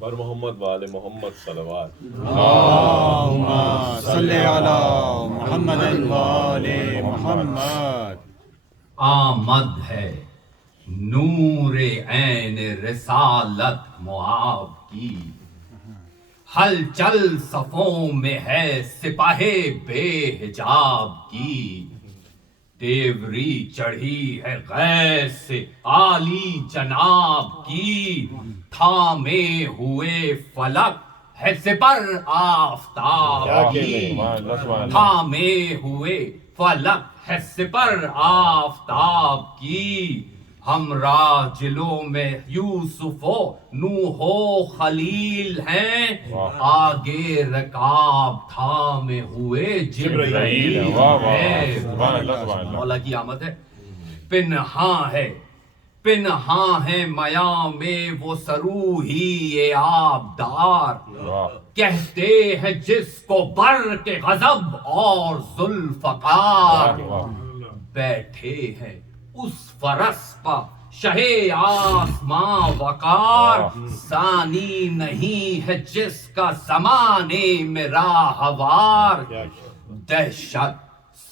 بر محمد وآل محمد صلوات. اللہم صلی علی محمد وآل محمد. آمد ہے نور عین رسالت معاب کی، ہلچل صفوں میں ہے سپاہ بے حجاب کی، تیوری چڑھی ہے غیث سے عالی جناب کی، تھامے ہوئے فلک ہے سپر آفتاب کی، تھامے ہوئے فلک ہے سپر آفتاب کی، ہمراہ جلوں میں یوسف و نوح و خلیل ہیں، آگے رکاب تھامے ہوئے جبرائیل ہے. مولا کی آمد ہے. پنہاں ہے میاں میں وہ سروحی آبدار، کہتے ہیں جس کو برق غضب اور ذوالفقار، بیٹھے ہیں اس فرس پا شہ آسماں وقار، ثانی نہیں ہے جس کا زمانے میں راہوار، دہشت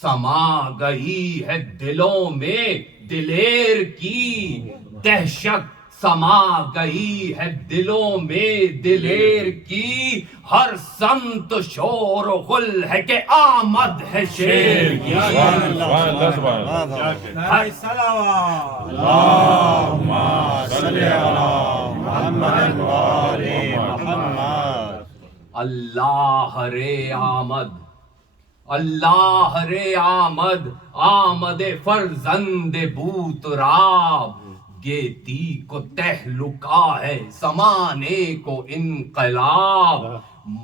سما گئی ہے دلوں میں دلیر کی، دہشت سما گئی ہے دلوں میں دلیر کی، ہر سمت شور و غل ہے کہ آمد ہے شیر کی. اللہم صلی علی محمد وآل محمد. اللہ رے آمد، اللہ رے آمد، آمد فرزند بوتراب، گیتی کو تہلکہ ہے زمانے کو انقلاب،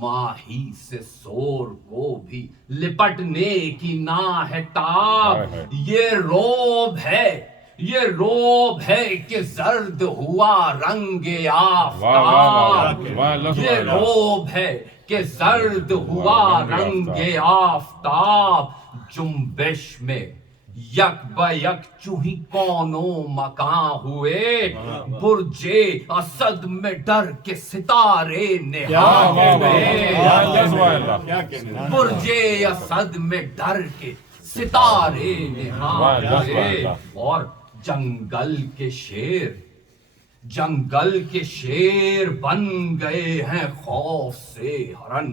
ماہی سے سور کو بھی لپٹنے کی نہ ہے تاب، یہ روب ہے کہ زرد ہوا رنگ آفتاب، یہ روب ہے کہ زرد ہوا رنگ آفتاب، جنبش میں یک با یک چوہی کونوں مکاں ہوئے، برج اسد میں ڈر کے ستارے نہاں ہوئے، برج اسد میں ڈر کے ستارے نہاں ہوئے، اور جنگل کے شیر بن گئے ہیں خوف سے ہرن،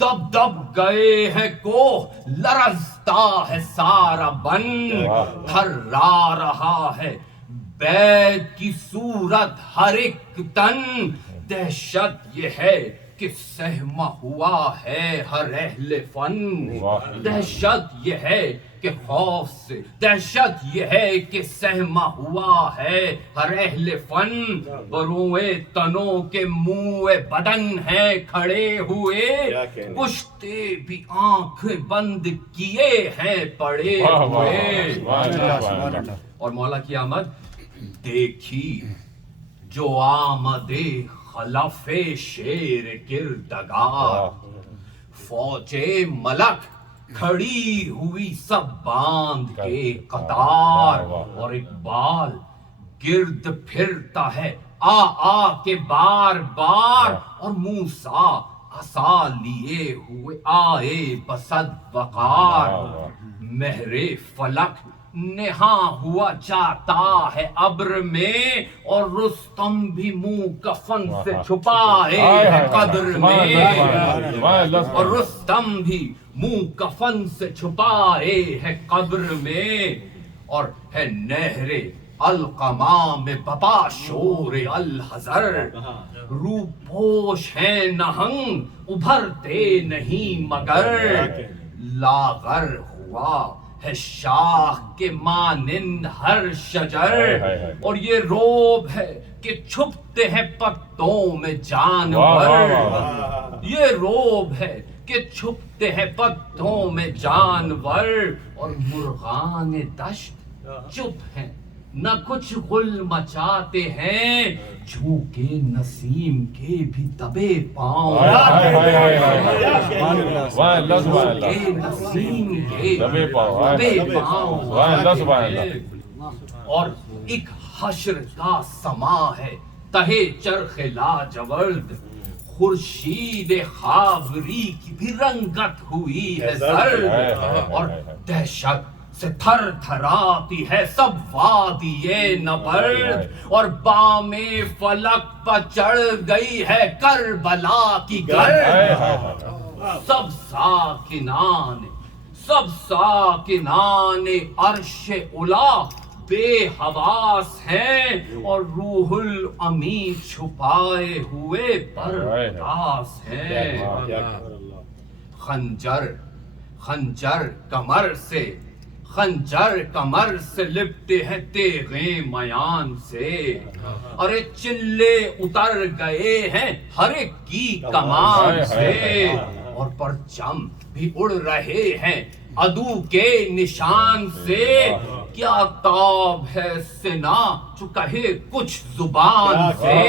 دب دب گئے ہیں کوہ لرزتا ہے سارا بن، تھرا رہا ہے بیت کی صورت ہر ایک تن، دہشت یہ ہے کہ سہما ہوا ہے ہر اہل فن، دہشت یہ ہے کہ خوف سے، دہشت یہ ہے کہ سہما ہوا ہے ہر اہل فن، بروئے تنوں کے منہ بدن ہیں کھڑے ہوئے، پشتے بھی آنکھیں بند کیے ہیں پڑے ہوئے. اور مولا کی آمد دیکھی جو آمدے خلف شیر کردگار، فوج ملک کھڑی ہوئی سب باندھ کے قطار، اور اقبال گرد پھرتا ہے آ کے بار بار، اور موسیٰ عصا لیے ہوئے آئے بصد وقار، مہر فلک نہاں ہوا جاتا ہے ابر میں، اور رستم بھی منہ کفن سے چھپائے ہے قبر میں، اور رستم بھی منہ کفن سے چھپائے ہے قبر میں، اور ہے نہر القما میں بپا شور الحذر، رو پوش ہیں نہنگ ابھرتے نہیں مگر، لاغر ہوا ہے شاخ کے مانند ہر شجر، اور یہ روب ہے کہ چھپتے ہیں پتوں میں جانور، یہ روب ہے کہ چھپتے ہیں پتوں میں جانور، اور مرغان دشت چپ ہیں نہ کچھ غل مچاتے ہیں، جھونکے نسیم کے بھی دبے پاؤں، جھونکے نسیم کے دبے پاؤں، اور ایک حشر کا سما ہے تہے چرخ لاجورد خورشید خاوری کی بھی رنگت ہوئی ہے زرد، اور دہشت سے تھر تھراتی ہے سب وادی نبرد، اور بام فلک پر چڑھ گئی ہے کربلا کی گرد۔ سب ساکنان عرش علا بے حواس ہیں، اور روح الامین چھپائے ہوئے پرداس ہیں۔ خنجر کمر سے لپٹے ہیں تیغیں میان سے، ارے چلے اتر گئے ہیں ہر ایک کی کمان سے، اور پرچم بھی اڑ رہے ہیں عدو کے نشان سے۔ کیا تاب ہے سنا جو کہے کچھ زبان سے،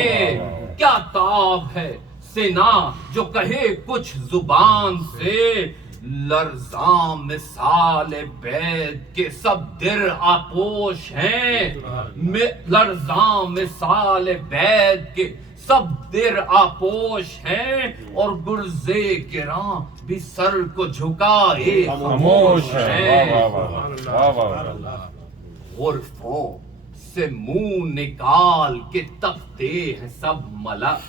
کیا تاب ہے سنا جو کہے کچھ زبان سے۔ لرزاں مثال بید کے سب در آپوش ہیں، لرزاں مثال بید کے سب در آپوش ہیں، اور گرزے گراں بھی سر کو جھکائے خاموش ہیں۔ غرفوں سے منہ نکال کے تکتے ہیں سب ملک،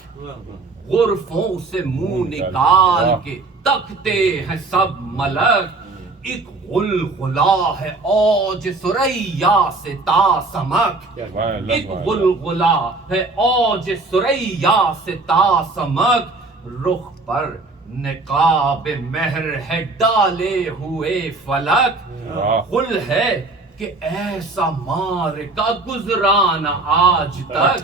غرفوں سے منہ نکال کے تکتے ہیں سب ملک، ایک غلغلہ ہے اوج ثریا سے تاسمک، ایک غلغلہ ہے اوج ثریا سے تاسمک، رخ پر نقاب مہر ہے ڈالے ہوئے فلک، غل ہے کہ ایسا معرکہ گزرا نہ آج تک،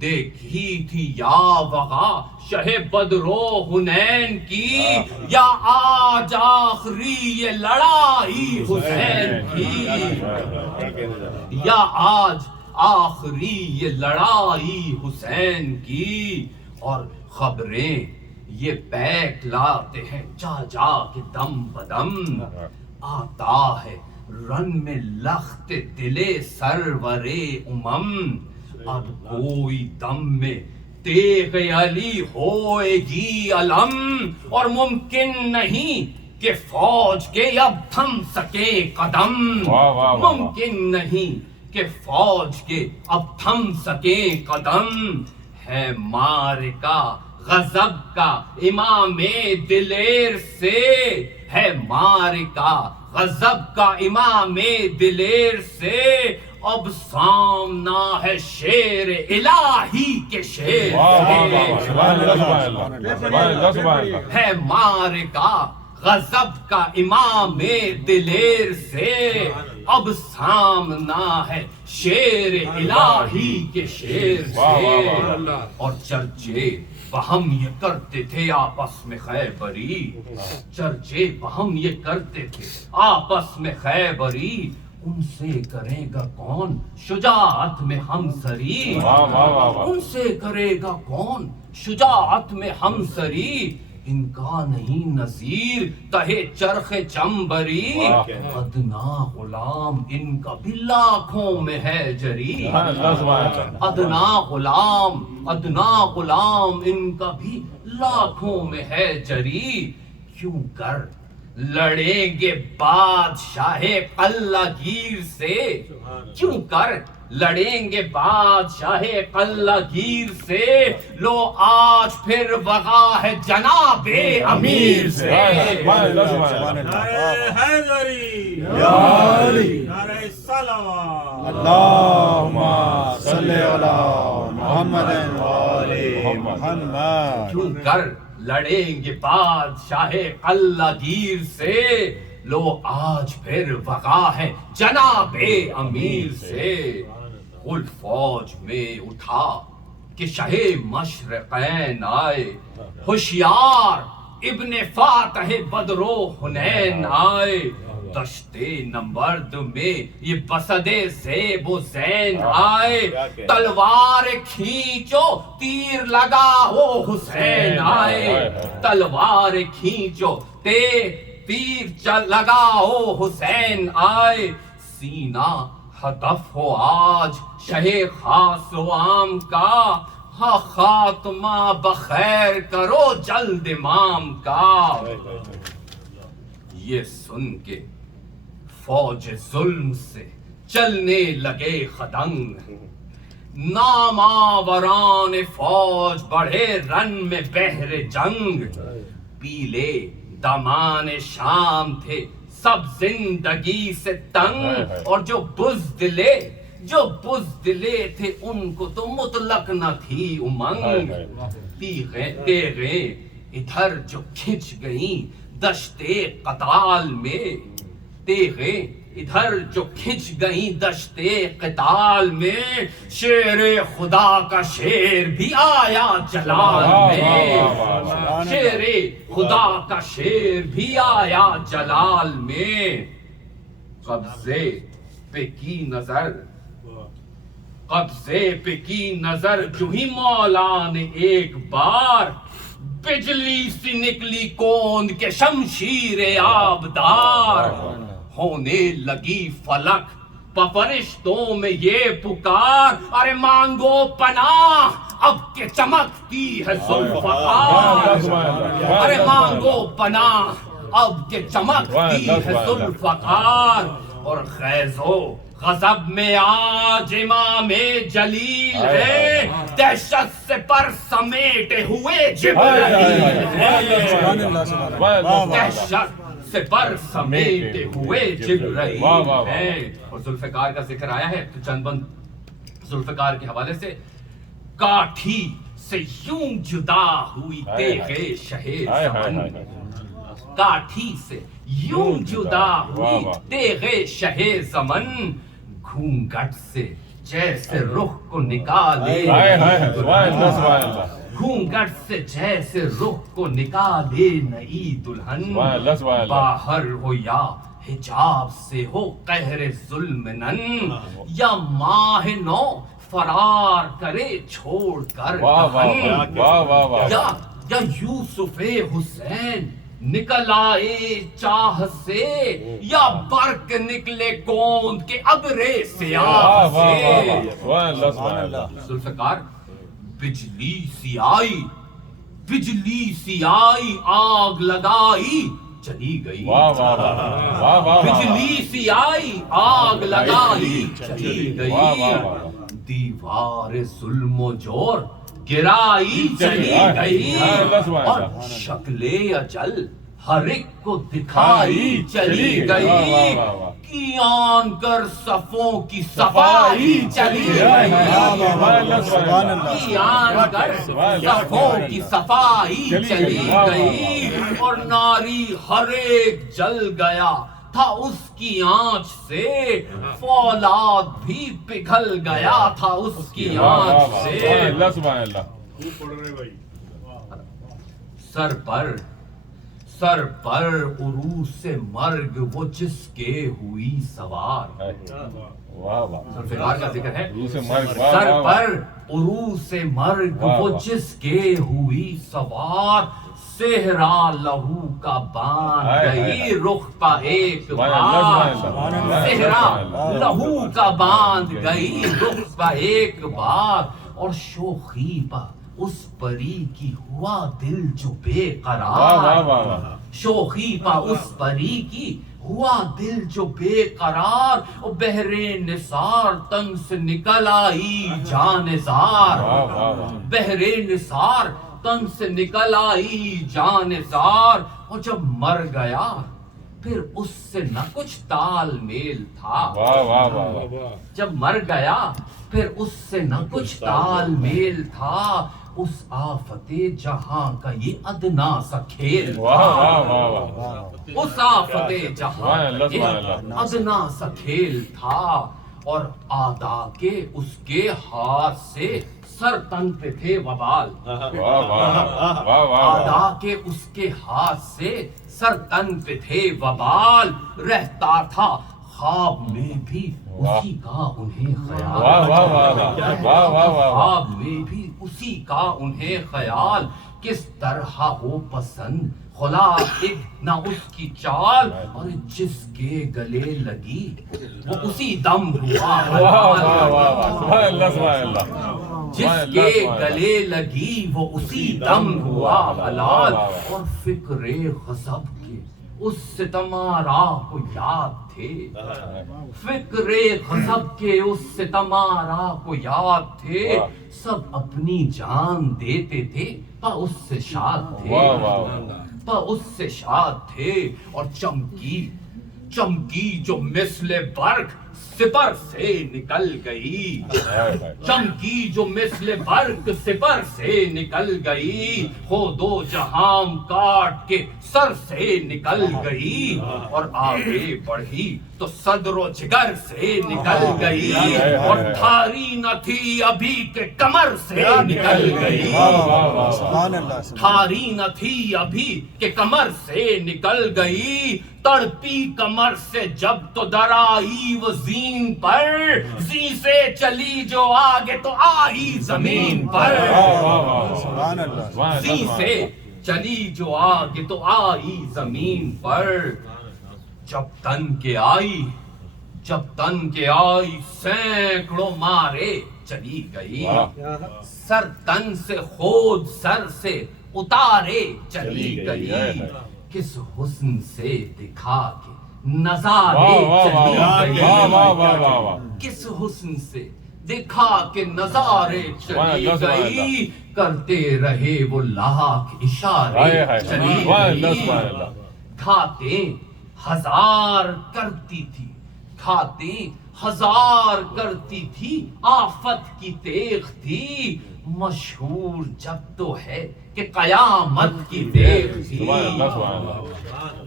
دیکھی تھی یا وغا شہ بدر و حنین کی، یا آج آخری یہ لڑائی حسین کی، یا آج آخری یہ لڑائی حسین کی۔ اور خبریں یہ پیک لاتے ہیں جا جا کے دم بدم، آتا ہے رن میں لخت دلے سرور امم، اب کوئی دم میں تیغ علی ہوئے گی علم، اور ممکن نہیں کہ فوج کے اب تھم سکے قدم، ممکن نہیں کہ فوج کے اب تھم سکے قدم، ہے معرکہ غضب کا امام دلیر سے، ہے معرکہ غضب کا امام دلیر سے، اب سامنا ہے شیر الہی کے شیر سے، ہے معرکہ غضب کا امام دلیر سے، اب سامنا ہے شیر الہی کے شیر سے۔ اور چرچے بہم یہ کرتے تھے آپس میں خیبری، چرچے بہم یہ کرتے تھے آپس میں خیبری، ان سے کرے گا کون شجاعت میں ہمسری، ان سے کرے گا کون شجاعت میں ہمسری، ان کا نہیں نظیر تہے چرخ چمبری، ادنا غلام ان کا بھی لاکھوں میں ہے جری، ادنا غلام ان کا بھی لاکھوں میں ہے جری، کیوں کر لڑیں گے بادشاہ قلعہ گیر سے، کیوں کر لڑیں گے بادشاہ قلعہ گیر سے، لو آج پھر وغا ہے جناب امیر سے۔ نعرہ حیدری، نعرہ صلوات، اللہم صلی علی محمد وآل محمد۔ کیوں کر لڑیں گے بادشاہ قلعہ گیر سے، لو آج پھر وغا ہے جناب امیر سے۔ غل فوج میں اٹھا کہ شہ مشرقین آئے، ہوشیار ابن فاتح بدر و حنین آئے، دشت نبرد میں یہ بسد زیب و زین آئے، تلوار کھینچو تیر لگاؤ حسین آئے، تلوار کھینچو تیر لگاؤ حسین آئے، سینہ ہدف ہو آج شہ خاص و عام کا، ہاں خاتمہ بخیر کرو جلد امام کا۔ یہ سن کے فوج ظلم سے چلنے لگے خدنگ، نام آوران فوج بڑھے رن میں بحر جنگ، پیلے دامان شام تھے سب زندگی سے تنگ، اور جو بزدلے تھے ان کو تو مطلق نہ تھی امنگ۔ تیغیں ادھر جو کھنچ گئیں دشتے قتال میں، تیغیں ادھر جو کھنچ گئیں دشتے قتال میں، شیر خدا کا شیر بھی آیا جلال میں، شیر خدا کا شیر بھی آیا جلال میں۔ قبضے پہ کی نظر جو ہی مولا نے ایک بار، بجلی سی نکلی کوند کے شمشیر آبدار، ہونے لگی فلک فرشتوں میں یہ پکار، ارے مانگو پناہ اب کے چمکتی ہے ذوالفقار، ارے مانگو پناہ اب کے چمکتی ہے ذوالفقار۔ اور خیز و غضب میں آج امام جلیل ہے، دہشت سے پر سمیٹے ہوئے جبرائیل ہے، دہشت سے پر سمیٹے ہوئے جبرائیل ہے۔ اور ذوالفقار کا ذکر آیا ہے تو چند بند ذوالفقار کے حوالے سے، کاٹھی سے یوں جدا ہوئی تیغ شہ زمن، کاٹھی سے یوں جدا ہوئی تیغ شہ زمن، گھونگھٹ سے جیسے رخ کو نکالے، گھونگھٹ سے جیسے رخ کو نکالے نئی دلہن، باہر ہو یا حجاب سے ہو قہر ظلم نن، یا ماہ نو فرار کرے چھوڑ کر دہن، یا یوسف حسین نکل آئے چاہ سے، یا برق نکلے کوند کے ابرے سیاہ سے۔ ذوالفقار بجلی سی آئی آگ لگائی چلی گئی، بجلی سی آئی آگ لگائی چلی گئی، دیوار ظلم و جور گرائی چلی گئی، اور شکل اجل ہر ایک کو دکھائی چلی گئی، کیان کر صفوں کی صفائی چلی گئی، کیان کر صفوں کی صفائی چلی گئی، اور ناری ہر ایک جل گیا تھا اس کی آنچ سے، فولاد بھی پگھل گیا تھا اس کی آنچ سے۔ سر پر عروس مرگ وہ جس کے ہوئی سوار، ذوالفقار کا ذکر ہے، سر پر عروس مرگ وہ جس کے ہوئی سوار، صحرا لہو کا باندھ گئی رخ پہ ایک بار، صحرا لہو کا باندھ گئی رخ پہ ایک بار، اور شوخی پہ اس پری کی ہوا دل جو بے قرار، شوخی پا اس پری کی ہوا دل جو بے قرار، اور بحر نثار تن سے نکل آئی جانزار، بحر نثار تن سے نکل آئی جانزار، اور جب مر گیا پھر اس سے نہ کچھ تال میل تھا، جب مر گیا پھر اس سے نہ کچھ تال میل تھا، اس آفت جہاں کا یہ ادنا سا کھیل تھا، اس آفت جہاں کا یہ ادنا سا کھیل تھا، اور آدا کے اس کے ہاتھ سے سر تن پہ تھے وبال، آدا کے اس کے ہاتھ سے سر تن پہ تھے وبال، رہتا تھا خواب میں بھی اسی کا انہیں خیال، خواب میں بھی اسی کا انہیں خیال، کس طرح ہو پسند خلا ایک نہ اس کی چال، اور جس کے گلے لگی وہ اسی دم ہوا حلال، جس کے گلے لگی وہ اسی دم ہوا حلال، اور فکر غضب کے اس ستمارا کو یاد تھے، فکر غضب کے اس ستمارا کو یاد تھے، سب اپنی جان دیتے تھے پا اس سے شاد تھے، پا اس سے شاد تھے، اور چمکی جو مثل برق سپر سے نکل گئی، چمکی جو مثل برق سپر سے نکل گئی، ہو دو جہاں کاٹ کے سر سے نکل گئی، اور آگے بڑھی تو صدر و جگر سے نکل گئی، اور تھاری نہ تھی ابھی کہ کمر سے نکل گئی، تھاری نہ تھی ابھی کہ کمر سے نکل گئی، تڑپی کمر سے جب تو در آئی وہ زین پر، زین سے چلی جو آگے تو آئی زمین پر، زین سے چلی جو آگے تو آئی زمین پر، جب تن کے آئی سینکڑوں مارے چلی گئی، سر تن سے خود سر سے اتارے چلی گئی، کس حسن سے دکھا کے نظارے چلی گئی، کس حسن سے دکھا کے نظارے چلی گئی، کرتے رہے وہ لاکھ اشارے چلی گئی، کھاتے ہزار کرتی تھی، کھاتے ہزار کرتی تھی، آفت کی تیغ تھی، مشہور جب تو ہے کہ قیامت کی تیغ تھی،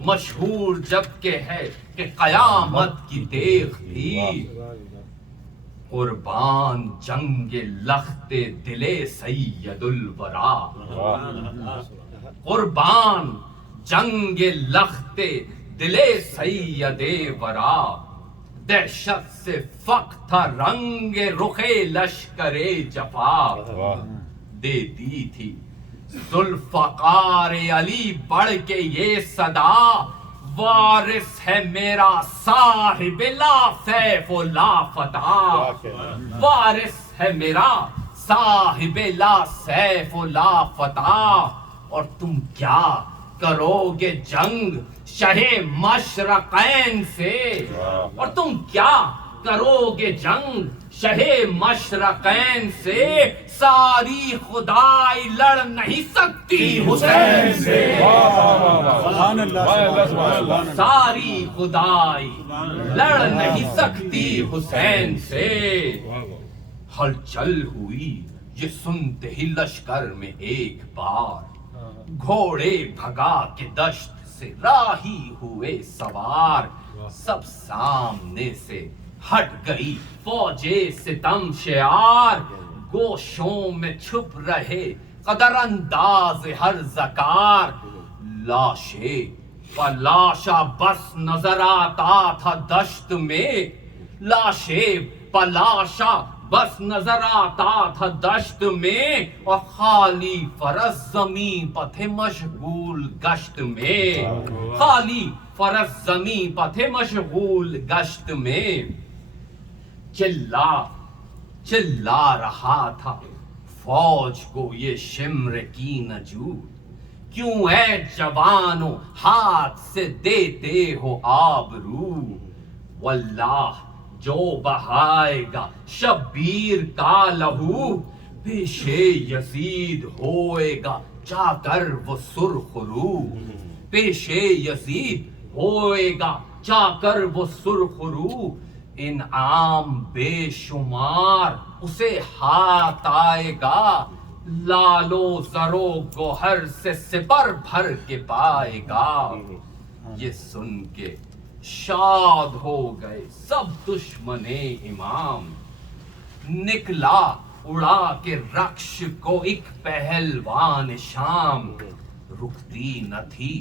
مشہور جب کہ ہے کہ قیامت کی تیغ تھی، قربان جنگ لخت دل سید الورا، قربان جنگ لخت دل سید ورا، دہشت سے فق تھا رنگ رخ لشکر جفا، دیتی تھی ذوالفقار علی بڑھ کے یہ صدا، وارث ہے میرا صاحب لا سیف و لا فتح، وارث ہے میرا صاحب لا سیف و لا فتح، اور تم کیا کرو گے جنگ شہ مشرقین سے، اور تم کیا کرو گے جنگ شہ مشرقین سے، ساری خدائی لڑ نہیں سکتی حسین سے، ساری خدائی لڑ نہیں سکتی حسین سے، ہلچل ہوئی یہ سنتے ہی لشکر میں ایک بار، گھوڑے بھگا کے دشت سے راہی ہوئے سوار، سب سامنے سے ہٹ گئی فوجے ستم شعار، گوشوں میں چھپ رہے قدر انداز ہر زکار، لاشے پلاشا بس نظر آتا تھا دشت میں، لاشے پلاشا بس نظر آتا تھا دشت میں، اور خالی فرس زمین پتھے مشغول گشت میں، خالی فرس زمین پتھے مشغول گشت میں، چلا رہا تھا فوج کو یہ شمر کی نجود، کیوں اے جوانوں ہاتھ سے دیتے ہو آبرو، واللہ جو بہائے گا شبیر کا لہو، پیش یزید ہوئے گا جا کر وہ سرخ رو، پیش یزید ہوئے گا جا کر وہ سرخ رو، انعام بے شمار اسے ہاتھ آئے گا، لالو زرو گوہر سے سپر بھر کے پائے گا، یہ سن کے شاد ہو گئے سب دشمن امام، نکلا اڑا کے رکش کو ایک پہلوان شام، رکتی نہ تھی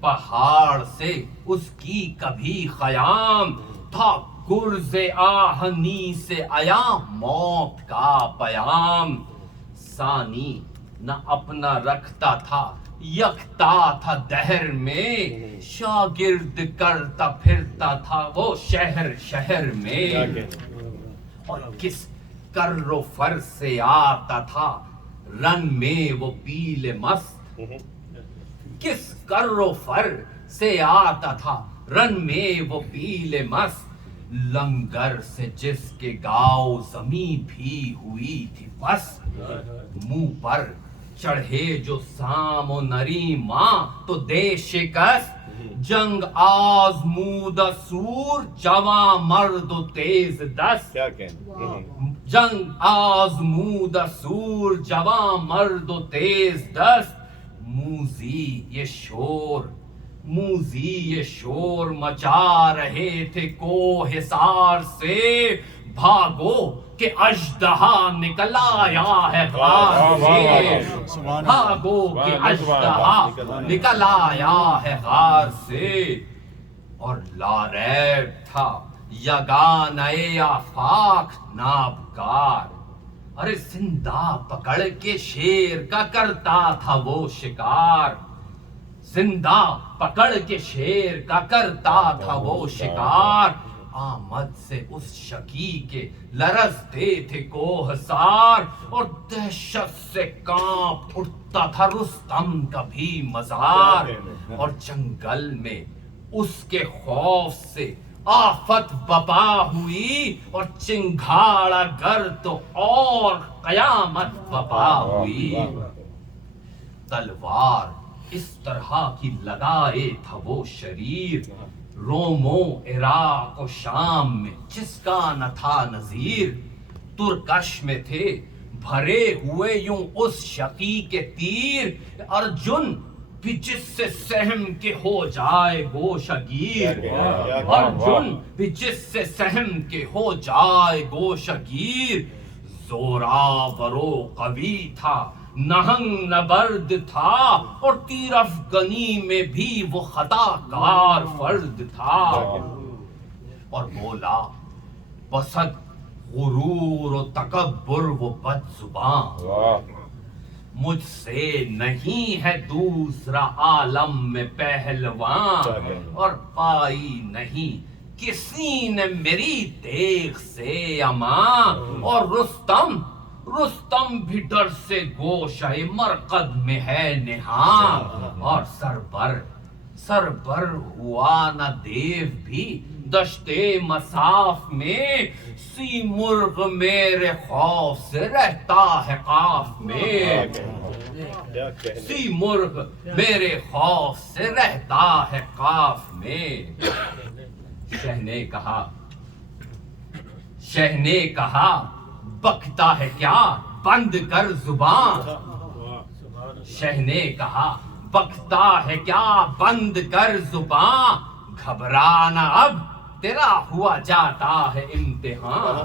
پہاڑ سے اس کی کبھی خیام، تھا گرز آہنی سے آیا موت کا پیام، ثانی نہ اپنا رکھتا تھا یکتا تھا دہر میں شاگرد کرتا پھرتا تھا وہ شہر شہر میں اور کس کر و فر سے آتا تھا رن میں وہ پیل مست کس کر و فر سے آتا تھا رن میں وہ پیل مست لنگر سے جس کے گاؤ زمیں بھی ہوئی تھی بس منہ پر چڑھے جو سام و نری ماں تو دے شکست جنگ آزمودہ سور جواں مرد و تیز دست کیا کہیں جنگ آزمودہ سور جواں مرد و تیز دست موزی یہ شور مچا رہے تھے کوہ حصار سے بھاگو کہ اژدہا نکل آیا ہے غار سے بھاگو کہ اژدہا نکل آیا ہے غار سے اور لاریب تھا یگانۂ آفاق نابکار ارے زندہ پکڑ کے شیر کا کرتا تھا وہ شکار زندہ پکڑ کے شیر کا کرتا تھا وہ شکار آمد سے اس شکی کے لرزتے تھے کوہسار اور دہشت سے کانپ اٹھتا تھا رستم کا بھی مزار اور جنگل میں اس کے خوف سے آفت بپا ہوئی اور چنگھاڑا گر تو اور قیامت بپا ہوئی تلوار اس طرح کی لگائے تھا وہ شریر روم و عراق و شام میں جس کا نہ تھا نظیر ترکش میں تھے بھرے ہوئے یوں اس شقی کے تیر ارجن بھی جس سے سہم کے ہو جائے گوشہ گیر ارجن بھی جس سے سہم کے ہو جائے گوشہ گیر زوراور و قوی تھا نہنگ نبرد تھا اور تیر افغنی میں بھی وہ خطا کار فرد تھا اور بولا بسد غرور و تکبر وہ بد زبان مجھ سے نہیں ہے دوسرا عالم میں پہلوان اور پائی نہیں کسی نے میری دیکھ سے امان اور رستم بھی ڈر سے گوشہ مرقد میں ہے نہاں اور سر بر ہوا نہ دیو بھی دشتے مساف میں سی مرغ میرے خوف سے رہتا ہے قاف میں سی مرغ میرے خوف سے رہتا ہے قاف میں شہ نے کہا بکتا ہے کیا بند کر زبان شہ نے کہا بکتا ہے کیا بند کر زبان گھبرانا اب تیرا ہوا جاتا ہے امتحان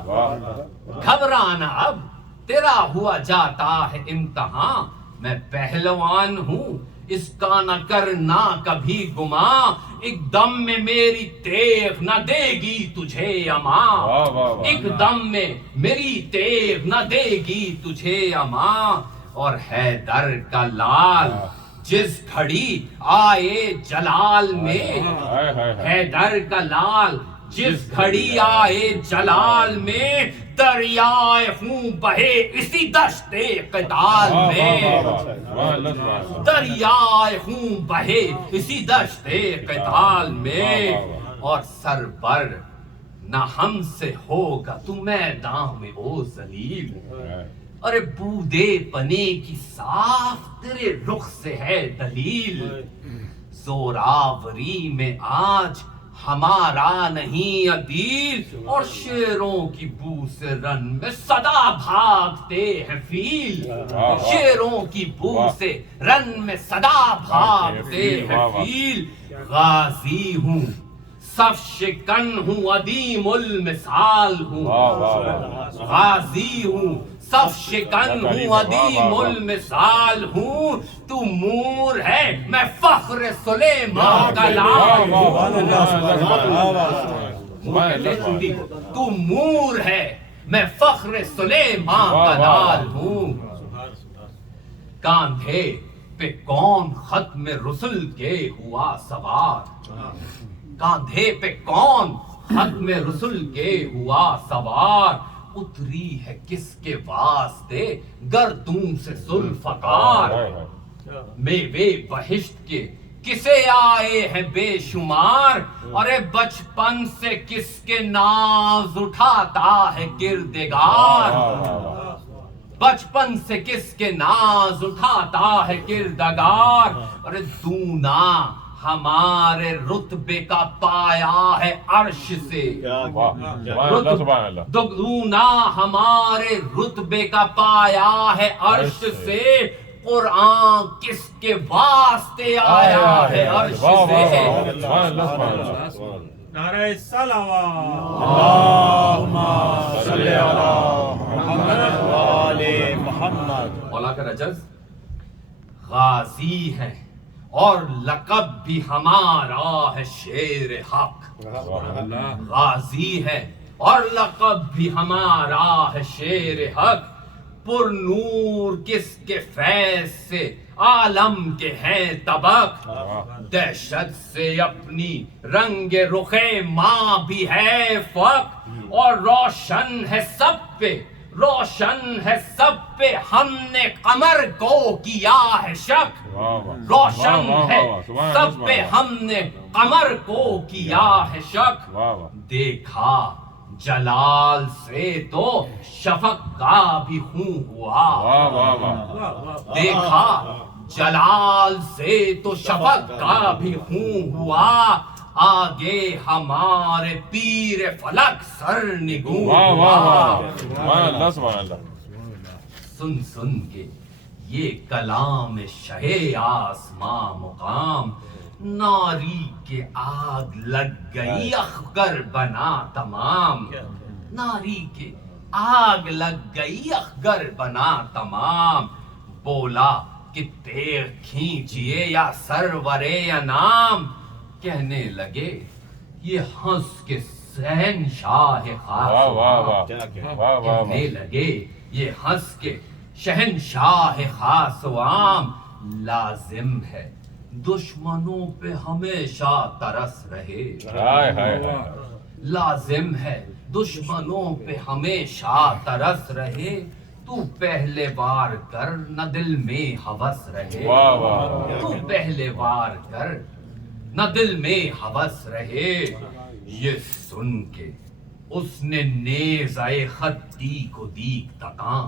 گھبرانا اب تیرا ہوا جاتا ہے امتحان میں پہلوان ہوں اس کا نہ کرنا کبھی گمان ایک دم میں میری تیغ نہ دے گی تجھے امان ایک دم میں میری تیغ نہ دے گی تجھے امان اور حیدر کا لال جس گھڑی آئے جلال میں حیدر کا لال جس گھڑی آئے جلال میں دریائے خون بہے اسی دشت قتال میں دریائے خون بہے اسی دشت قتال میں اور سر پر نہ ہم سے ہوگا تو میدان میں او ذلیل ارے بودے پنے کی صاف تیرے رخ سے ہے دلیل زوراوری میں آج ہمارا نہیں عدیل اور شیروں کی بو سے رن میں صدا بھاگتے ہیں فیل شیروں کی بو سے رن میں صدا بھاگتے ہیں فیل غازی ہوں صف شکن ہوں عدیم المثال ہوں غازی ہوں صف شکن ہوں عدیم المثال ہوں تو مور ہے میں فخر سلیمان کا لال ہوں تو مور ہے میں فخر سلیمان کا لال ہوں کاندھے پہ کون ختم رسل کے ہوا سوار کاندھے پہ کون ختم رسل کے ہوا سوار اتری ہے کس کے واسطے گردوں سے ذوالفقار میوے بہشت کے کسے آئے ہیں بے شمار اور بچپن سے کس کے ناز اٹھاتا ہے کردگار بچپن سے کس کے ناز اٹھاتا ہے کردگار اور دونا ہمارے رتبے کا پایا ہے عرش سے دونا ہمارے رتبے کا پایا ہے عرش سے قرآن کس کے واسطے آیا ہے عرش سے نعرہ صلوات اللہم صلی علی محمد وآل محمد مولا کا رجز غازی ہے اور لقب بھی ہمارا ہے شیر حق غازی ہے اور لقب بھی ہمارا ہے شیر حق پر نور کس کے فیض سے عالم کے ہیں طبق دہشت سے اپنی رنگ رخ ماں بھی ہے فق اور روشن ہے ہم نے قمر کو کیا ہے شک روشن ہے سب پہ ہم نے قمر کو کیا ہے شک دیکھا جلال سے تو شفق کا بھی خون ہوا دیکھا جلال سے تو شفق کا بھی خون ہوا آگے ہمارے پیر فلک سر نگوں سن کے یہ کلام شہ آسماں مقام ناری کے آگ لگ گئی اخگر بنا تمام ناری کے آگ لگ گئی اخگر بنا تمام بولا کہ تیر کھینچیے یا سرور انام کہنے لگے یہ ہنس کے شہنشاہ خاص کہنے لگے یہ ہنس کے شہنشاہ خاص عام لازم ہے دشمنوں پہ ہمیشہ ترس رہے لازم ہے دشمنوں پہ ہمیشہ ترس رہے تو پہلے وار کر نہ دل میں ہوس رہے تو پہلے وار کر نہ دل میں ہوس رہے یہ سن کے اس نے نیزۂ خطی کو دیگ تکاں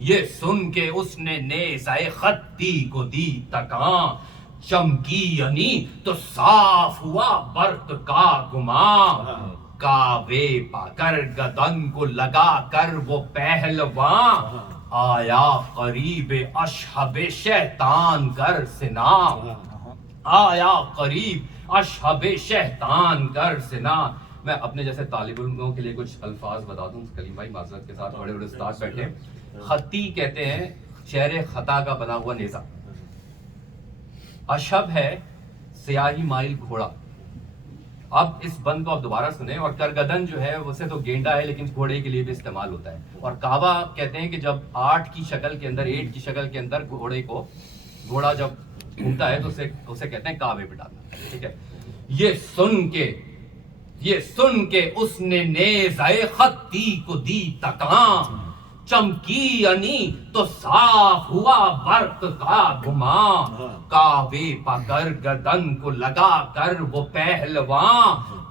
یہ سن کے اس نے نیزۂ خطی کو دیگ تکاں چمکی یعنی تو صاف ہوا برق کا گماں کعبے پا کر گدن کو لگا کر وہ پہلواں آیا قریب اشہب شیطان کر سنا آیا قریب اشہب شیطان کر سنا میں اپنے جیسے طالب علموں کے لیے کچھ الفاظ بتا دوں کلیم بھائی معذرت کے ساتھ بڑے بڑے استاد بیٹھے خطی کہتے ہیں شہر خطا کا بنا ہوا نیزہ اشہب ہے سیاہی مائل گھوڑا اب اس بند کو آپ دوبارہ سنیں اور کرگدن جو ہے اسے تو گینڈا ہے لیکن گھوڑے کے لیے بھی استعمال ہوتا ہے اور کعبہ کہتے ہیں کہ جب 8 کی شکل کے اندر 8 کی شکل کے اندر گھوڑا جب گھومتا ہے تو اسے کہتے ہیں کعبے پہ ڈالنا ٹھیک ہے یہ سن کے اس نے نیزۂ خطی کو دی تکاں چمکی یعنی تو صاف ہوا برق کا گھماں کعبے پکڑ گردن کو لگا کر وہ پہلواں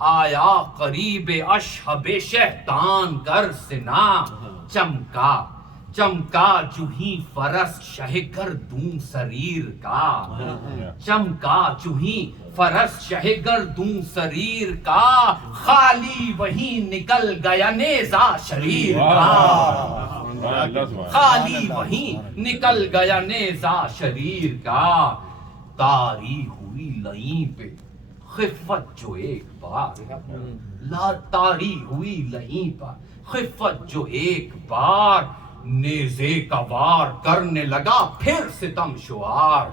آیا قریب اشہب شیطان کر سنا چمکا جوہی فرس شہ گردوں سریر کا چمکا جوہی فرس شہ گردوں سریر کا خالی وہی نکل گیا نیزہ شریر کا خالی وہیں نکل گیا نیزہ شریر کا تاری ہوئی لئیں پہ خفت جو ایک بار تاری ہوئی لئیں پہ خفت جو ایک بار نیزے کا وار کرنے لگا پھر ستم شعار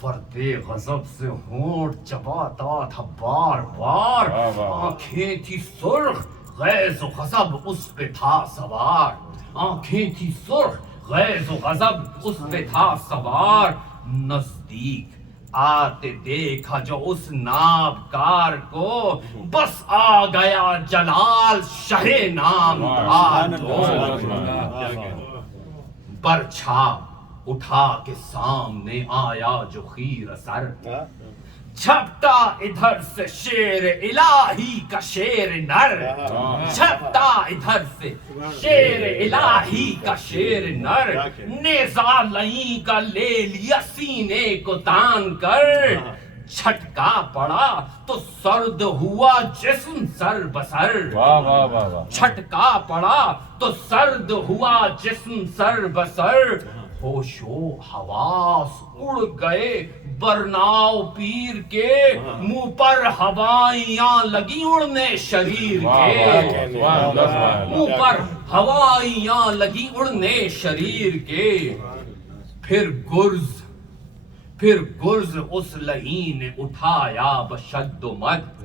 فرد غضب سے ہونٹ چباتا تھا بار بار آنکھیں تھی سرخ غیظ و غضب اس پہ تھا سوار آنکھیں تھی سرخ غیظ و غضب اس پہ تھا سوار، نزدیک آتے دیکھا جو اس نابکار کو، بس آ گیا جلال شہ نامدار کو۔ برچھا اٹھا کے سامنے آیا جو خیر سر، چھپتا ادھر سے شیر الہی کا شیر نر، چھپتا ادھر سے شیر الہی کا شیر نر، نیزہ لئی کا لے لیا سینے کو تان کر، چھٹکا پڑا تو سرد ہوا جسم سر بسر، چھٹکا پڑا تو سرد ہوا جسم سر بسر، ہوش و حواس اڑ گئے برناؤ پیر کے، منہ پر ہوائیاں لگی اڑنے شریر کے، منہ پر ہوائیاں لگی اڑنے شریر کے۔ پھر گرز اس لہی نے اٹھایا بشد و مد،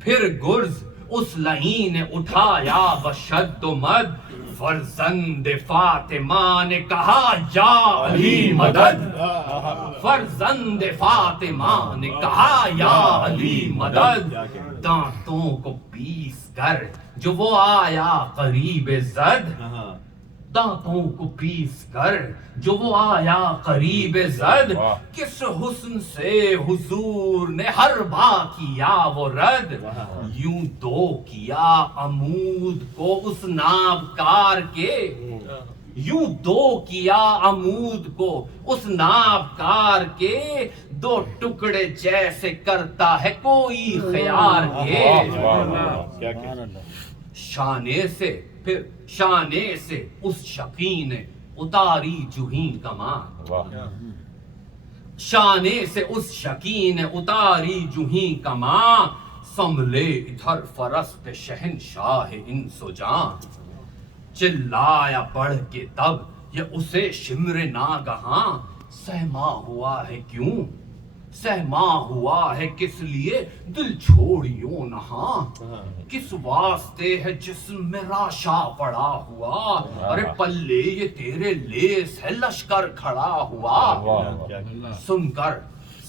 پھر گرز اس لہی نے اٹھایا بشد و مد، فرزند فاطمہ نے کہا یا علی مدد، فرزند فاطمہ نے کہا یا علی مدد، دانتوں کو پیس کر جو وہ آیا قریب زد، دانتوں کو پیس کر جو وہ آیا قریب زد، کس حسن سے حضور نے ہر بات کیا وہ رد، یوں دو کیا عمود کو اس نابکار کے، یوں دو کیا عمود کو اس نابکار کے، دو ٹکڑے جیسے کرتا ہے کوئی خیار کے، شانے سے پھر شانے سے اس شقی نے اتاری جوہیں کمان، شانے سے اس شقی نے اتاری جوہیں کمان، سنبھلے ادھر فرس پہ شہنشاہ انس و جان، چلایا بڑھ کے تب یہ اسے شمر ناگہاں، سہما ہوا ہے کیوں، سہما ہوا ہے کس لیے دل چھوڑیوں نہاں، کس واسطے ہے جسم میں راشا پڑا ہوا، ارے پلے یہ تیرے لیس ہے لشکر کھڑا ہوا، سن کر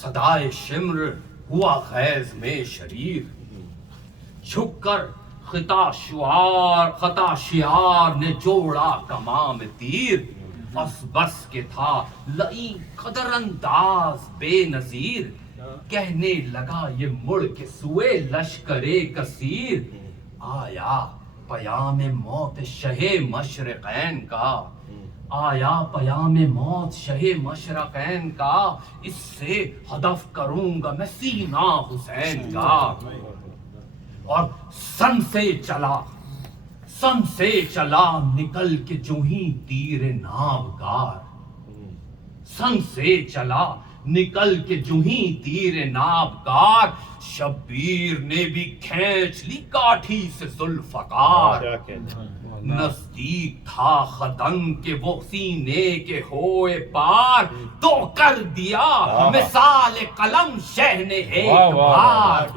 صدائے شمر ہوا خیز میں شریر، جھک کر خطا شعار نے جوڑا کمام تیر، بس کے تھا لئی قدر انداز بے نظیر، کہنے لگا یہ مڑ کے سوئے لشکر کثیر، آیا پیام موت شہ مشرقین کا، آیا پیام موت شہ مشرقین کا، اس سے ہدف کروں گا میں سینہ حسین کا، اور سن سے چلا نکل کے جو ہی تیر نابگار، سن سے چلا نکل کے جو ہی تیر نابگار، شبیر نے بھی کھینچ لی کاٹھی سے ذوالفقار، نزدیک تھا خدنگ کے وہ سینے کے ہوئے پار، تو کر دیا مثال قلم شہ نے ایک بار،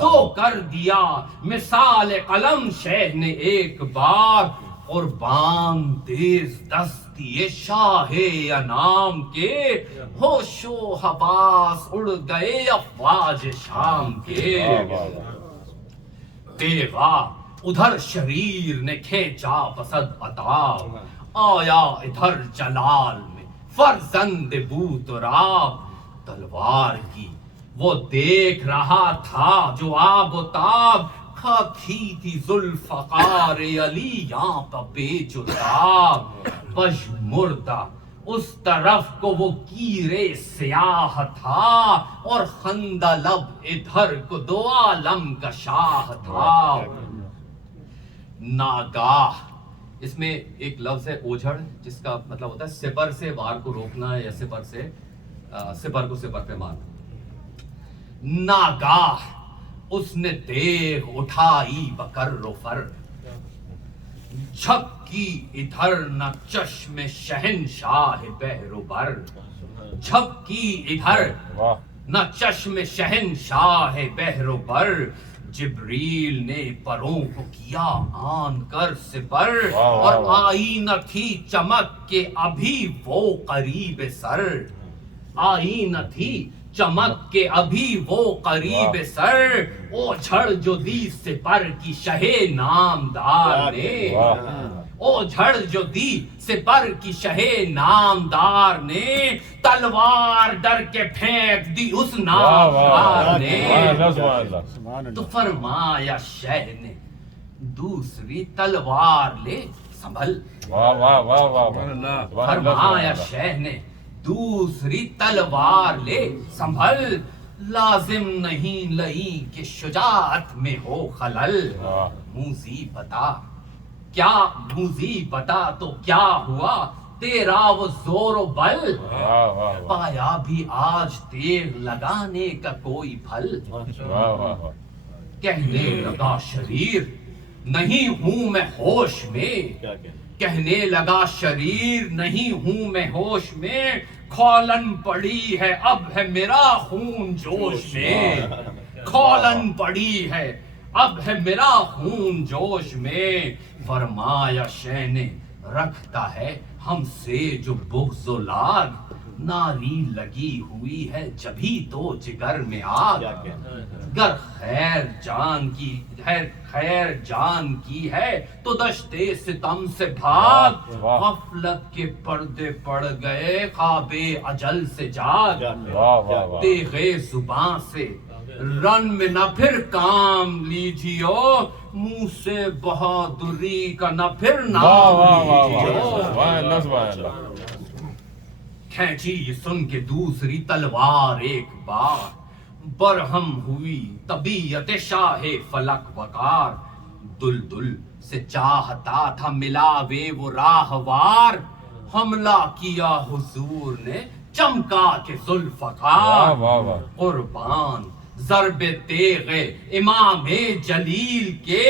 تو کر دیا مثال قلم شہ نے ایک بار، قربان تیز دستی شاہ انام کے، ہوش و حواس اڑ گئے افواج شام کے، تیغا ادھر شریر نے کھینچا بسد عطا، آیا ادھر جلال میں فرزند بوتراب، تلوار کی وہ دیکھ رہا تھا جو آب و تاب، کھاتی تھی ذوالفقار علی یہاں پہ پیچ و تاب، پژمردہ اس طرف کو وہ کیرے سیاہ تھا، اور خندہ لب ادھر کو دو عالم کا شاہ تھا، ناگاہ، اس میں ایک لفظ ہے اوجھڑ، جس کا مطلب ہوتا ہے سپر سے وار کو روکنا یا سپر سے سپر کو سپر پہ مارنا، ناگاہ اس نے دیکھ اٹھائی بکر و فر، جھپکی ادھر نہ چشم شہنشاہ بحر و بر، جھپکی ادھر نہ چشم شہنشاہ بحر و بر، جبریل نے پروں کو کیا آن کر سپر اور آئی نہ تھی چمک کے ابھی وہ قریب سر آئی نہ تھی چمک کے ابھی وہ قریب سر او جھڑ جو دی سپر کی شہ نامدار نے او جھڑ جو دی سپر کی شہ نامدار نے تلوار ڈر کے پھینک دی اس نامدار نے تو فرمایا شہ نے دوسری تلوار لے سنبھل فرمایا شہ نے دوسری تلوار لے سنبھل لازم نہیں لئی کہ شجاعت میں ہو خلل موذی بتا تو کیا ہوا تیرا وہ زور و بل پایا بھی آج تیر لگانے کا کوئی پھل کہنے لگا شریر نہیں ہوں میں ہوش میں کہنے لگا شریر نہیں ہوں میں ہوش میں کھولن پڑی ہے اب ہے میرا خون جوش میں کھولن پڑی ہے اب ہے میرا خون جوش میں فرمایا شہ نے رکھتا ہے ہم سے جو بغض و لاگ ناری لگی ہوئی ہے جبھی تو جگر میں آگ گر خیر جان کی ہے تو دشتے ستم سے بھاگ غفلت کے پردے پڑ گئے خواب اجل سے جاگ تیغے زباں سے رن میں نہ پھر کام لیجیو منہ سے بہادری کا نہ پھر نام لیجیو کھینچی یہ سن کے دوسری تلوار ایک بار برہم ہوئی طبیعت شاہ فلک وقار دل سے چاہتا تھا ملاوے وہ راہوار حملہ کیا حضور نے چمکا کے ذوالفقار قربان ضرب تیغ امام جلیل کے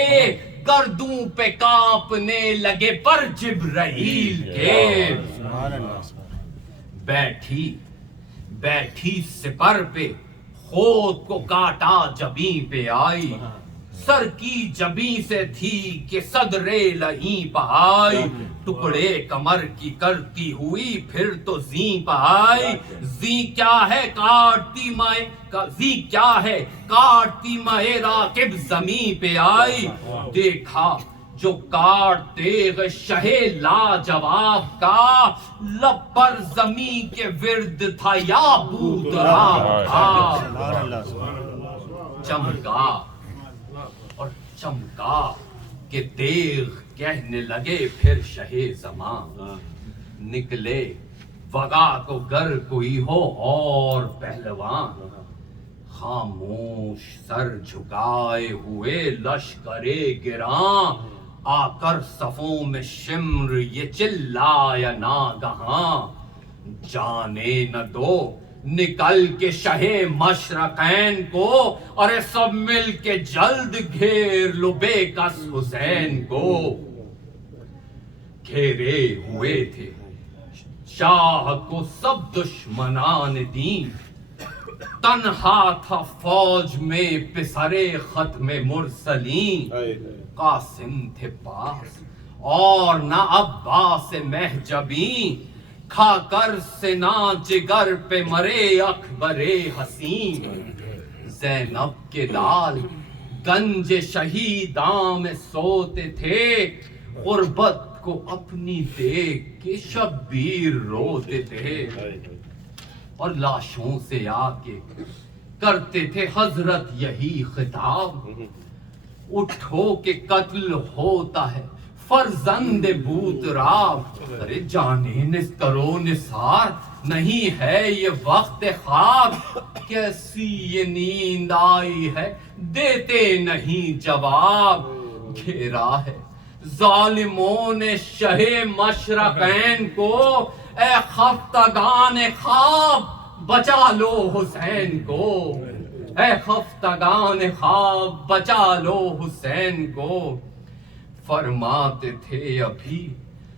گردوں پہ کانپنے لگے پر جبرائیل کے بیٹھی سپر پہ خود کو کاٹا جبیں پہ آئی سر کی جبیں سے تھی کہ صدرے لہیں پہائی ٹکڑے کمر کی کرتی ہوئی پھر تو زیں پہائی زیں کیا ہے کاٹتی مائے راکب زمین پہ آئی دیکھا جو کاٹ تیغ شہ لاجواب کا لب پر زمین کے ورد تھا یا بودراب کا چمکا کہ تیغ کہنے لگے پھر شہ زمان نکلے وغا کو گر کوئی ہو اور پہلوان خاموش سر جھکائے ہوئے لشکر گراں آ کر صفوں میں شمر یہ چلایا ناگہاں جانے نہ دو نکل کے شہ مشرقین کو اور سب مل کے جلد گھیر لو بے کس حسین کو گھیرے ہوئے تھے شاہ کو سب دشمنان دین تنہا تھا فوج میں پسرے ختم مرسلین قاسم تھے پاس اور نہ عباس محجبین کھا کر سنا جگر پہ مرے اکبر حسین زینب کے لال گنج شہیداں میں سوتے تھے غربت کو اپنی دیکھ کے شبیر روتے تھے اور لاشوں سے آ کے کرتے تھے حضرت یہی خطاب اٹھو کہ قتل ہوتا ہے فرزند بوتراب ارے جانے نسترو نثار نہیں ہے یہ وقت خواب کیسی یہ نیند آئی ہے دیتے نہیں جواب گھیرا ہے ظالموں نے شہ مشرقین کو اے خفتگان خواب بچا لو حسین کو اے خفتگان خواب بچا لو حسین کو فرماتے تھے ابھی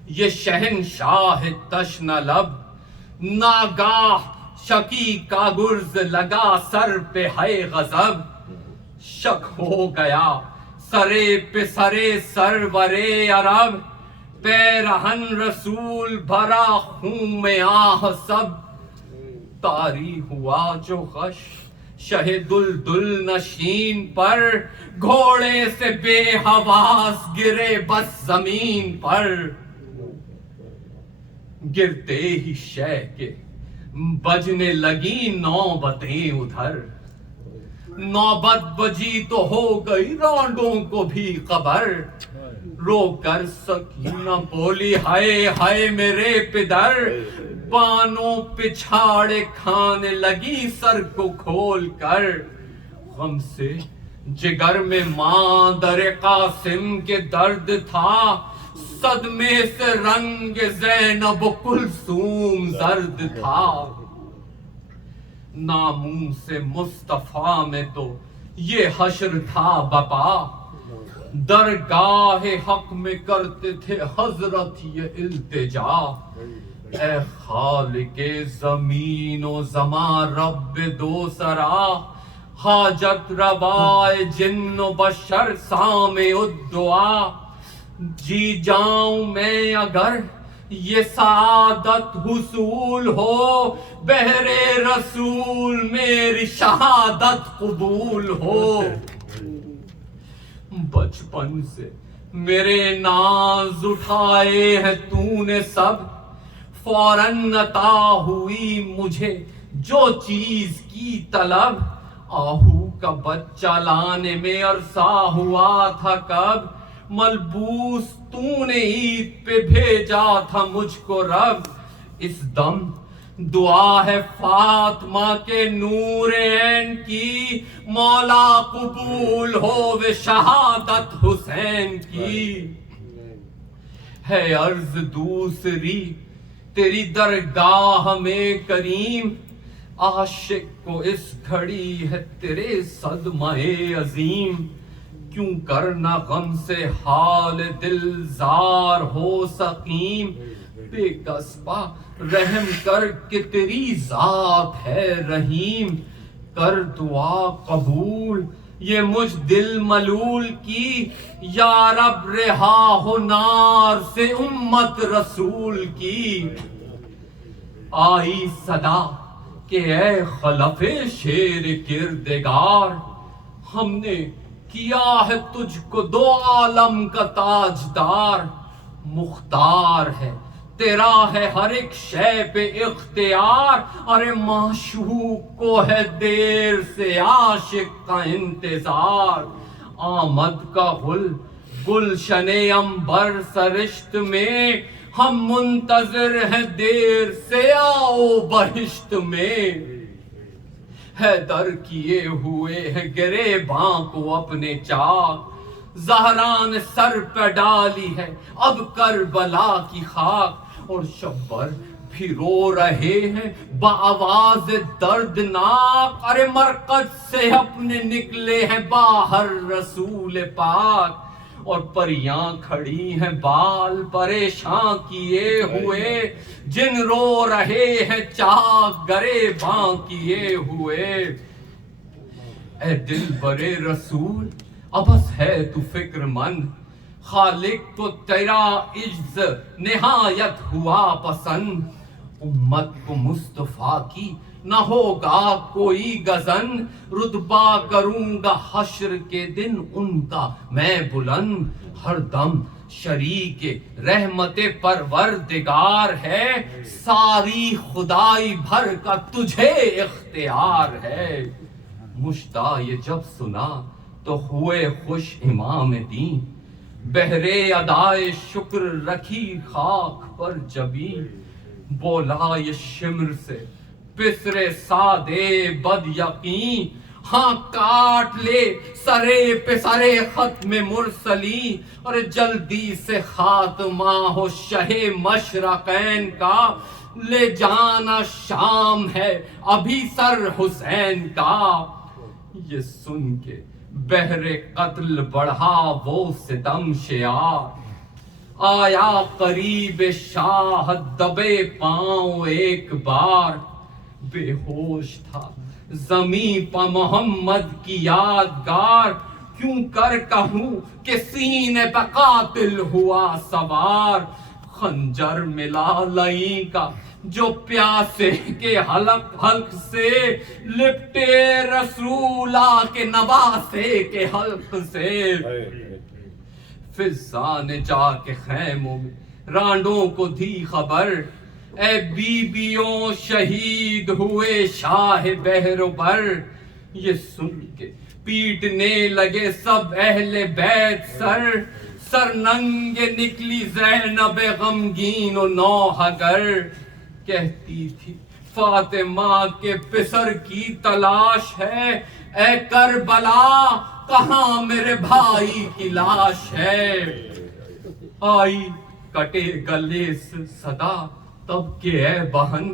یہ شہنشاہ تشن لب ناگاہ شکی کا گرز لگا سر پہ ہے غضب شک ہو گیا سرے پہ سرے سرورے عرب، پیرہن رسول بھرا خون میں آہ سب، طاری ہوا جو غش شہ دلدل نشین پر، گھوڑے سے بے حواس گرے بس زمین پر، گرتے ہی شہ کے بجنے لگی نوبتیں ادھر، نوبت بجی تو ہو گئی رانڈوں کو بھی خبر، رو کر سکینہ بولی ہائے ہائے میرے پدر، بانوں پچھاڑے کھانے لگی سر کو کھول کر، غم سے جگر میں ماں در قاسم کے درد تھا، صدمے سے رنگ زینب و کلثوم زرد تھا، ناموس مصطفیٰ میں تو یہ حشر تھا بپا، درگاہ حق میں کرتے تھے حضرت یہ التجا، اے خالق زمین و زمان رب دو سرا، حاجت روائے جن و بشر سامع الدعا، جی جاؤں میں اگر یہ سعادت حصول ہو، بہر رسول میری شہادت قبول ہو، بچپن سے میرے ناز اٹھائے ہیں تو نے سب، فوراً عطا ہوئی مجھے جو چیز کی طلب، آہو کا بچہ لانے میں عرصہ ہوا تھا کب، ملبوس تو نے عید پہ بھیجا تھا مجھ کو رب، اس دم دعا ہے فاطمہ کے نور عین کی، مولا قبول ہووے شہادت حسین کی، ہے عرض دوسری تیری درگاہ میں کریم، عاشق کو اس گھڑی ہے تیرے صدمہ عظیم، کیوں کرنا غم سے حال دل زار ہو سقیم، بے قصبہ رحم کر کے تیری ذات ہے رحیم، کر دعا قبول یہ مجھ دل ملول کی، یا رب رہا ہو نار سے امت رسول کی، آئی صدا کہ اے خلف شیر کردگار، ہم نے کیا ہے تجھ کو دو عالم کا تاجدار، مختار ہے تیرا ہے ہر ایک شے پہ اختیار، ارے معشوق کو ہے دیر سے عاشق کا انتظار، آمد کا گلشن عنبر سرشت میں، ہم منتظر ہیں دیر سے آؤ بہشت میں، حیدر کیے ہوئے ہیں گریباں کو اپنے چاک، زہرا نے سر پہ ڈالی ہے اب کربلا کی خاک، اور شبر بھی رو رہے ہیں بآواز دردناک، ارے مرقد سے اپنے نکلے ہیں باہر رسول پاک، اور پریاں کھڑی ہیں بال پریشاں کیے ہوئے، جن رو رہے ہیں چاک گریباں کیے ہوئے، اے دل برے رسول ابس ہے تو فکر مند، خالق کو تیرا عجز نہایت ہوا پسند، امت کو مصطفیٰ کی نہ ہوگا کوئی گزن، رتبہ کروں گا حشر کے دن ان کا میں بلند، ہر دم شریک رحمت پروردگار ہے، ساری خدائی بھر کا تجھے اختیار ہے، مشتاق یہ جب سنا تو ہوئے خوش امام دین، بہرے ادائے شکر رکھی خاک پر جبین، بولا یہ شمر سے پسرے سادے بد یقین، ہاں کاٹ لے سرے پہ سرے ختم مرسلی، اور جلدی سے خاتمہ ہو شہ مشرقین کا، لے جانا شام ہے ابھی سر حسین کا، یہ سن کے بحر قتل بڑھا وہ ستم شیار، آیا قریب شاہ دبے پاؤں ایک بار، بے ہوش تھا زمیں پہ محمد کی یادگار کیوں کر کہوں کہ سینے پہ قاتل ہوا سوار. خنجر ملا لئی کا جو پیاسے کے حلق سے لپٹے رسولہ کے نواسے کے حلق سے. فضا نے جا کے خیموں میں رانڈوں کو دی خبر اے بیبیوں شہید ہوئے شاہ بحر و بر. یہ سن کے پیٹنے لگے سب اہل بیت سر ننگے نکلی زینب غمگین و نوحہ گر. کہتی تھی فاطمہ کے پسر کی تلاش ہے اے کربلا کہاں میرے بھائی کی لاش ہے. آئی کٹے گلے سے صدا تب کہ اے بہن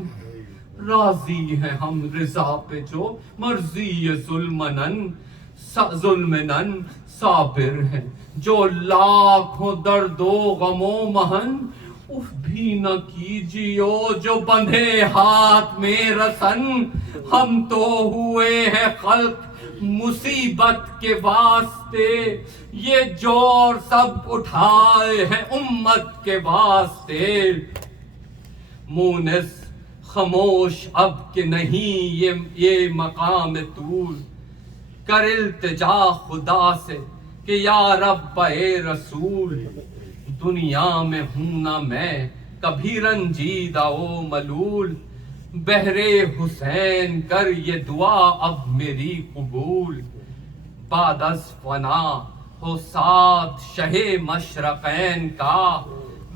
راضی ہیں ہم رضا پہ جو مرضی ظلمنن صابر ہیں جو لاکھوں درد و غم و محن. اف بھی نہ کیجیو جو بندھے ہاتھ میں رسن. ہم تو ہوئے ہیں خلق مصیبت کے واسطے یہ جور سب اٹھائے ہیں امت کے واسطے. مونس خاموش اب کہ نہیں یہ مقام طول کر التجا خدا سے کہ یا رب اے رسول. دنیا میں ہوں نہ میں کبھی رنجیدہ و ملول. بہرے حسین کر یہ دعا اب میری قبول. بعد از فنا ہو ساتھ شہ مشرقین کا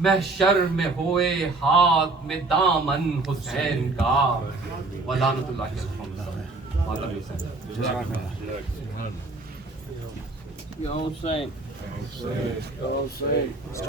محشر میں ہوئے ہاتھ میں دامن حسین کا. ولعنت اللہ Ya Hussein. Ya Hussein.